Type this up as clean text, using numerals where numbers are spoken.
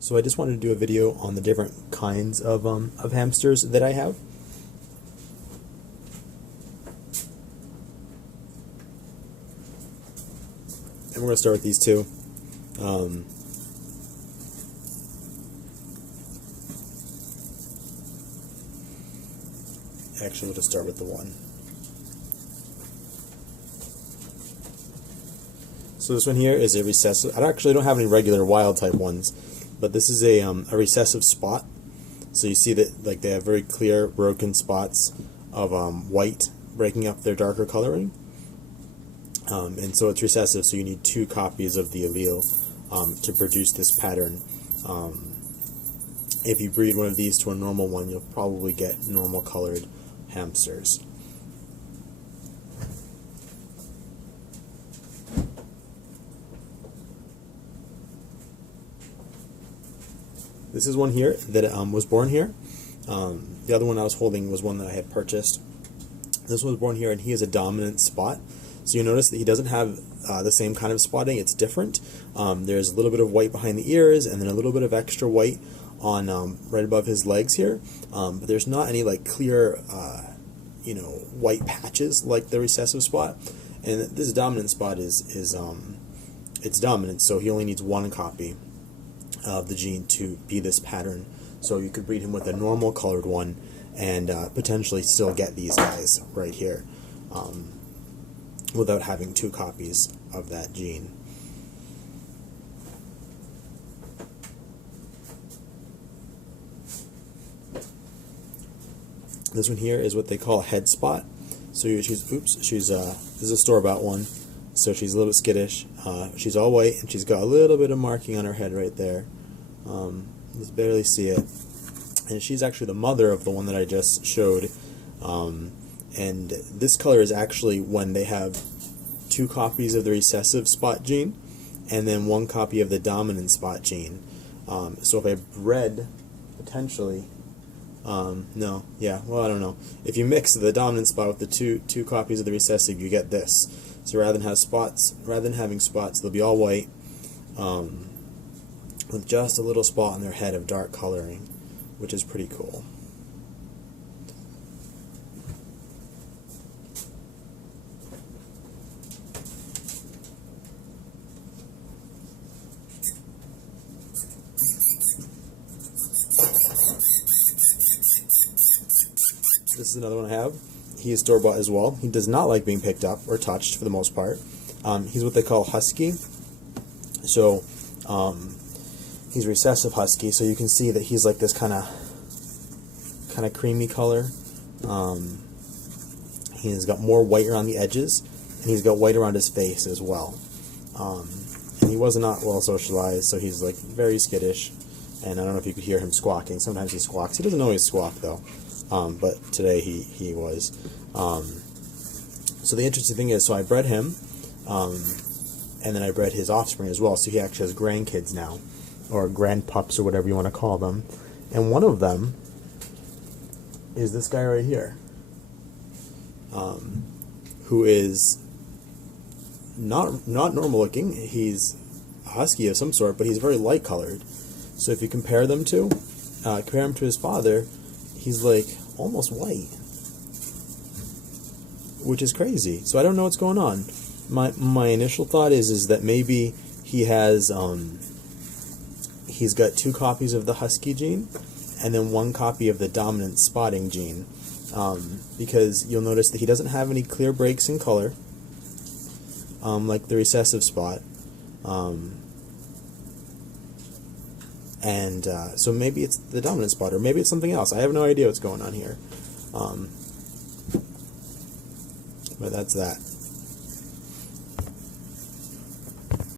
So I just wanted to do a video on the different kinds of hamsters that I have. And we're going to start with these two. Actually, we'll just start with the one. So this one here is a recessive. I actually don't have any regular wild type ones, but this is a recessive spot. So you see that like they have very clear broken spots of white breaking up their darker coloring. And so it's recessive, so you need 2 copies of the allele to produce this pattern. If you breed one of these to a normal one, you'll probably get normal colored hamsters. This is one here that was born here. The other one I was holding was one that I had purchased. This one was born here, and he has a dominant spot. So you notice that he doesn't have the same kind of spotting. It's different. There's a little bit of white behind the ears, and then a little bit of extra white on right above his legs here. But there's not any like clear, white patches like the recessive spot. And this dominant spot is it's dominant, so he only needs 1 copy of the gene to be this pattern. So you could breed him with a normal colored one and potentially still get these guys right here without having 2 copies of that gene. This one here is what they call a head spot. So this is a store-bought one. So she's a little skittish. She's all white, and she's got a little bit of marking on her head right there. Just barely see it. And she's actually the mother of the one that I just showed. And this color is actually when they have 2 copies of the recessive spot gene, and then 1 copy of the dominant spot gene. So if I bred, potentially, I don't know. If you mix the dominant spot with the two copies of the recessive, you get this. So rather than having spots, they'll be all white, with just a little spot on their head of dark coloring, which is pretty cool. This is another one I have. He is store-bought as well. He does not like being picked up or touched for the most part. He's what they call husky. So he's recessive husky. So you can see that he's like this kind of creamy color. He's got more white around the edges, and he's got white around his face as well. And he was not well socialized, so he's like very skittish. And I don't know if you could hear him squawking. Sometimes he squawks. He doesn't always squawk though. But today he was. So the interesting thing is, so I bred him, and then I bred his offspring as well. So he actually has grandkids now, or grandpups, or whatever you want to call them. And one of them is this guy right here, who is not normal looking. He's a husky of some sort, but he's very light colored. So if you compare him to his father, he's like almost white, which is crazy. So I don't know what's going on. My initial thought is that maybe he has he's got 2 copies of the husky gene and then 1 copy of the dominant spotting gene, because you'll notice that he doesn't have any clear breaks in color like the recessive spot. So maybe it's the dominant spot, or maybe it's something else. I have no idea what's going on here. But that's that.